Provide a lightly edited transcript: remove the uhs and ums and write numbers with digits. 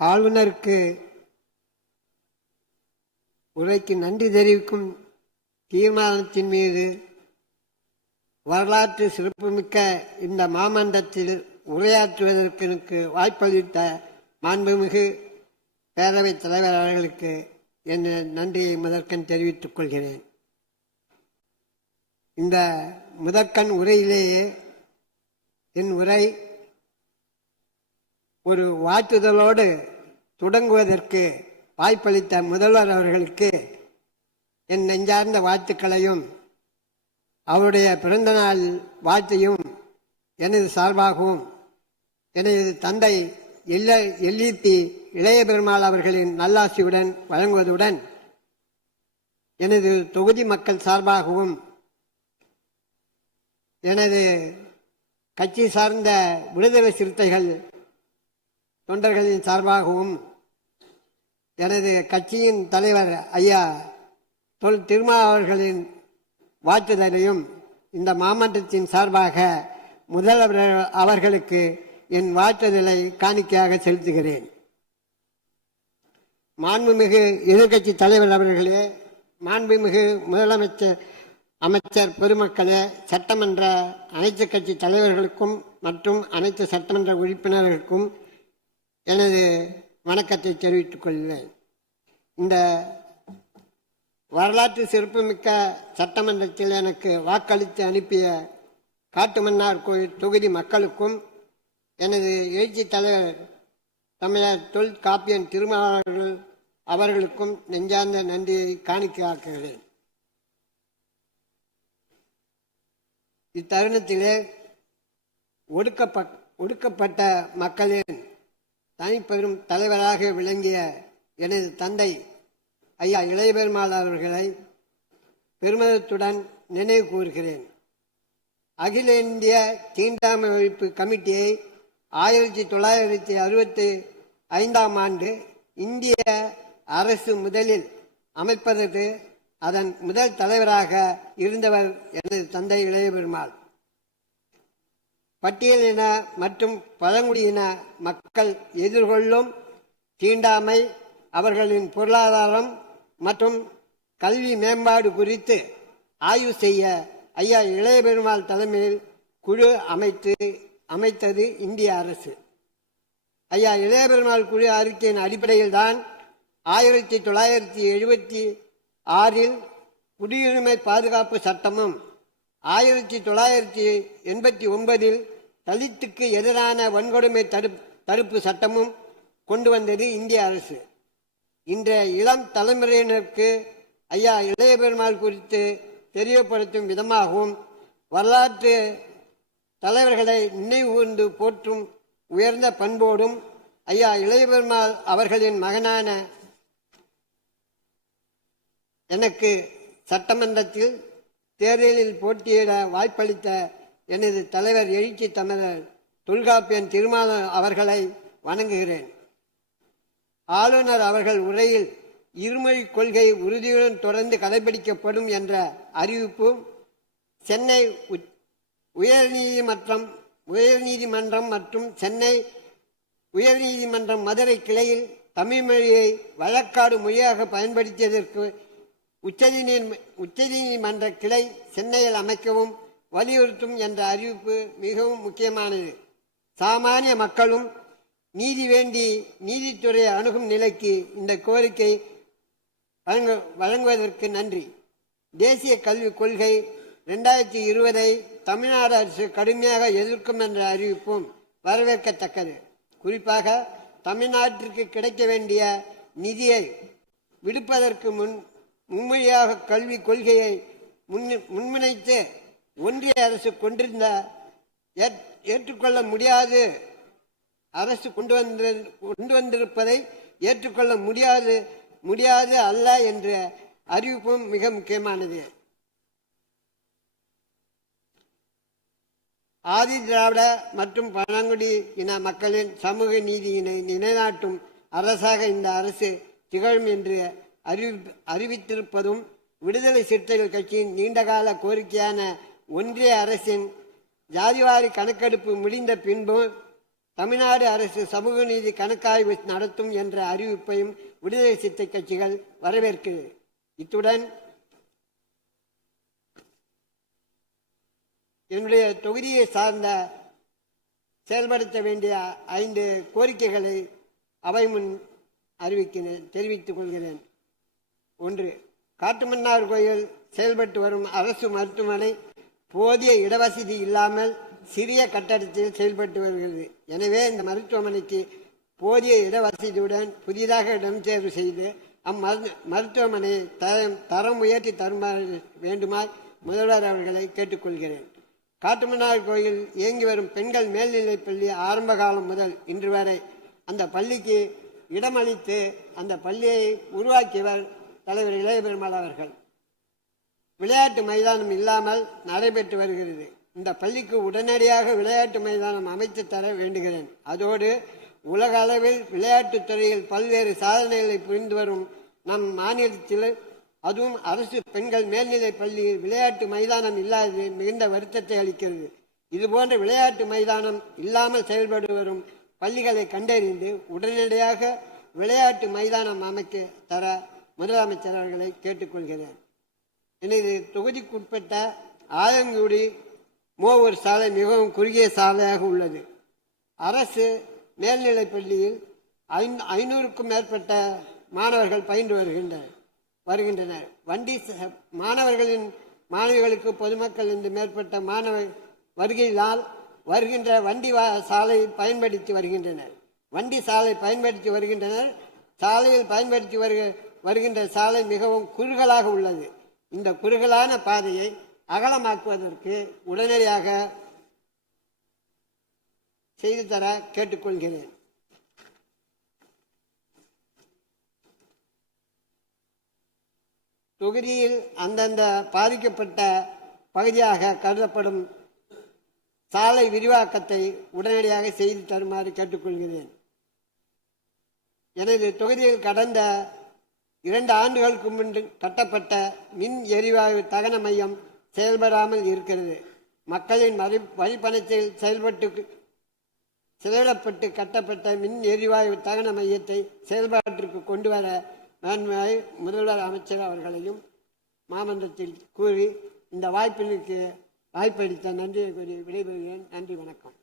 ஆளுநருக்கு உரைக்கு நன்றி தெரிவிக்கும் தீர்மானத்தின் மீது வரலாற்று சிறப்புமிக்க இந்த மாமன்றத்தில் உரையாற்றுவதற்கு எனக்கு வாய்ப்பளித்த மாண்புமிகு பேரவைத் தலைவர் அவர்களுக்கு என் நன்றியை முதற்கண் தெரிவித்துக் கொள்கிறேன். இந்த முதற்கண் உரையிலேயே என் உரை ஒரு வாழ்த்துதலோடு தொடங்குவதற்கு வாய்ப்பளித்த முதல்வர் அவர்களுக்கு என் நெஞ்சார்ந்த வாழ்த்துக்களையும் அவருடைய பிறந்தநாள் வாழ்த்தையும் எனது சார்பாகவும் எனது தந்தை எல்இபி இளைய பெருமாள் அவர்களின் நல்லாசியுடன் வழங்குவதுடன் எனது தொகுதி மக்கள் சார்பாகவும் எனது கட்சி சார்ந்த விடுதலை சிறுத்தைகள் தொண்டர்களின் சார்பாகவும் எனது கட்சியின் தலைவர் ஐயா தொல் திருமா அவர்களின் வாழ்த்துதலையும் இந்த மாமன்றத்தின் சார்பாக முதல்வர் அவர்களுக்கு என் வாழ்த்துதலை காணிக்கையாக செலுத்துகிறேன். மாண்புமிகு எதிர்கட்சி தலைவர் அவர்களே, மாண்புமிகு அமைச்சர் பெருமக்களே, சட்டமன்ற அனைத்து கட்சி தலைவர்களுக்கும் மற்றும் அனைத்து சட்டமன்ற உறுப்பினர்களுக்கும் எனது வணக்கத்தை தெரிவித்துக் கொள்கிறேன். இந்த வரலாற்று சிறப்புமிக்க சட்டமன்றத்தில் எனக்கு வாக்களித்து அனுப்பிய காட்டுமன்னார் கோயில் தொகுதி மக்களுக்கும் எனது எழுச்சி தலைவர் தமிழர் தொல்காப்பியன் திருமாவளவர்கள் அவர்களுக்கும் நெஞ்சார்ந்த நன்றியை காணிக்கையாக்குகிறேன். இத்தருணத்திலே ஒடுக்கப்பட்ட மக்களின் தனிப்பெரும் தலைவராக விளங்கிய எனது தந்தை ஐயா இளைய பெருமாள் அவர்களை பெருமிதத்துடன் நினைவு கூறுகிறேன். அகில இந்திய தீண்டாமை ஒழிப்பு கமிட்டியை 1965ஆம் ஆண்டு இந்திய அரசு முதலில் அமைப்பதற்கு அதன் முதல் தலைவராக இருந்தவர் எனது தந்தை இளைய பெருமாள். பட்டியலின மற்றும் பழங்குடியின மக்கள் எதிர்கொள்ளும் தீண்டாமை, அவர்களின் பொருளாதாரம் மற்றும் கல்வி மேம்பாடு குறித்து ஆய்வு செய்ய ஐயா இளைய பெருமாள் தலைமையில் குழு அமைத்தது இந்திய அரசு. ஐயா இளைய பெருமாள் குழு அறிக்கையின் அடிப்படையில் தான் 1976 குடியுரிமை பாதுகாப்பு சட்டமும் 1989 தலித்துக்கு எதிரான வன்கொடுமை தடுப்பு சட்டமும் கொண்டு வந்தது இந்திய அரசு. இன்றைய இளம் தலைமுறையினருக்கு ஐயா இளைய பெருமாள் குறித்து தெரியப்படுத்தும் விதமாகவும் வரலாற்று தலைவர்களை நினைவுகூர்ந்து போற்றும் உயர்ந்த பண்போடும் ஐயா இளைய பெருமாள் அவர்களின் மகனான எனக்கு சட்டமன்றத்தில் தேர்தலில் போட்டியிட வாய்ப்பளித்த எனது தலைவர் எழுச்சி தமிழர் தொல்காப்பியன் திருமால் அவர்களை வணங்குகிறேன். ஆளுநர் அவர்கள் உரையில் இருமொழி கொள்கை உறுதியுடன் தொடர்ந்து கடைபிடிக்கப்படும் என்ற அறிவிப்பும் சென்னை உயர்நீதிமன்றம் மற்றும் சென்னை உயர்நீதிமன்றம் மதுரை கிளையில் தமிழ் மொழியை வழக்காடு மொழியாக பயன்படுத்தியதற்கு உச்சநீதிமன்ற கிளை சென்னையில் அமைக்கவும் வலியுறுத்தும் என்ற அறிவிப்பு மிகவும் முக்கியமானது. சாமானிய மக்களும் நீதி வேண்டி நீதித்துறையை அணுகும் நிலைக்கு இந்த கோரிக்கை வழங்குவதற்கு நன்றி. தேசிய கல்விக் கொள்கை 2020 தமிழ்நாடு அரசு கடுமையாக எதிர்க்கும் என்ற அறிவிப்பும் வரவேற்கத்தக்கது. குறிப்பாக தமிழ்நாட்டிற்கு கிடைக்க வேண்டிய நிதியை விடுப்பதற்கு முன்மொழியாக கல்விக் கொள்கையை முன்முனைத்து ஒன்றிய அரசு கொண்டிருந்த ஏற்றுக்கொள்ள முடியாது அரசு கொண்டு வந்திருப்பதை ஏற்றுக்கொள்ள முடியாது அல்ல என்ற அறிவிப்பும் மிக முக்கியமானது. ஆதி திராவிட மற்றும் பழங்குடி இன மக்களின் சமூக நீதியினை நிலைநாட்டும் அரசாக இந்த அரசு திகழும் என்று அறிவித்திருப்பதும் விடுதலை சிறுத்தைகள் கட்சியின் நீண்டகால கோரிக்கையான ஒன்றிய அரசின் ஜாதிவாரி கணக்கெடுப்பு முடிந்த பின்பு தமிழ்நாடு அரசு சமூக நீதி கணக்காய்வு நடத்தும் என்ற அறிவிப்பையும் விடுதலை சிறுத்தை கட்சிகள் வரவேற்கிறது. இத்துடன் என்னுடைய தொகுதியை சார்ந்த செயல்படுத்த வேண்டிய 5 கோரிக்கைகளை அவை முன் தெரிவித்துக் கொள்கிறேன். 1. காட்டுமன்னார் கோயில் செயல்பட்டு வரும் அரசு மருத்துவமனை போதிய இடவசதி இல்லாமல் சிறிய கட்டடத்தில் செயல்பட்டு வருகிறது. எனவே இந்த மருத்துவமனைக்கு போதிய இடவசதியுடன் புதிதாக இடம் தேர்வு செய்து மருத்துவமனையை தரம் உயர்த்தி தருமாறு வேண்டுமாய் முதல்வர் அவர்களை கேட்டுக்கொள்கிறேன். காட்டுமன்னார் கோயில் இயங்கி வரும் பெண்கள் மேல்நிலைப் பள்ளி ஆரம்ப காலம் முதல் இன்று வரை அந்த பள்ளிக்கு இடமளித்து அந்த பள்ளியை உருவாக்கியவர் தலைவர் இளைய பெருமாள் அவர்கள். விளையாட்டு மைதானம் இல்லாமல் நடைபெற்று வருகிறது. இந்த பள்ளிக்கு உடனடியாக விளையாட்டு மைதானம் அமைத்து தர வேண்டுகிறேன். அதோடு உலக அளவில் விளையாட்டுத் துறையில் பல்வேறு சாதனைகளை புரிந்து வரும் நம் மாநிலத்தில் அதுவும் அரசு பெண்கள் மேல்நிலைப் பள்ளியில் விளையாட்டு மைதானம் இல்லாதது மிகுந்த வருத்தத்தை அளிக்கிறது. இதுபோன்ற விளையாட்டு மைதானம் இல்லாமல் செயல்பட்டு வரும் பள்ளிகளை கண்டறிந்து உடனடியாக விளையாட்டு மைதானம் அமைக்க தர முதலமைச்சர் அவர்களை கேட்டுக்கொள்கிறேன். எனது தொகுதிக்குட்பட்ட ஆலங்குடி மோவூர் சாலை மிகவும் குறுகிய சாலையாக உள்ளது. அரசு மேல்நிலைப் பள்ளியில் 500க்கும் மேற்பட்ட மாணவர்கள் பயின்று வருகின்றனர். மாணவர்களுக்கு பொதுமக்கள் இந்த மேற்பட்ட மாணவர் வருகையினால் வருகின்ற வண்டி சாலை பயன்படுத்தி வருகின்றனர். சாலையில் பயன்படுத்தி வருகின்ற சாலை மிகவும் குறுகலாக உள்ளது. இந்த குறுகலான பாதையை அகலமாக்குவதற்கு உடனடியாக செய்து தர கேட்டுக்கொள்கிறேன். தொகுதியில் அந்தந்த பாதிக்கப்பட்ட பகுதியாக கருதப்படும் சாலை விரிவாக்கத்தை உடனடியாக செய்து தருமாறு கேட்டுக்கொள்கிறேன். எனது தொகுதியில் கடந்த 2 ஆண்டுகளுக்கு முன்பு கட்டப்பட்ட மின் எரிவாயு தகன மையம் செயல்படாமல் இருக்கிறது. மக்களின் வரிப்பணத்தில் செலவிடப்பட்டு கட்டப்பட்ட மின் எரிவாயு தகன மையத்தை செயல்பாட்டிற்கு கொண்டு வர மேன்மையாய் முதல்வர் அமைச்சர் அவர்களையும் மாமன்றத்தில் கூறி இந்த வாய்ப்பளித்த நன்றியை கூறி விடைபெறுகிறேன். நன்றி, வணக்கம்.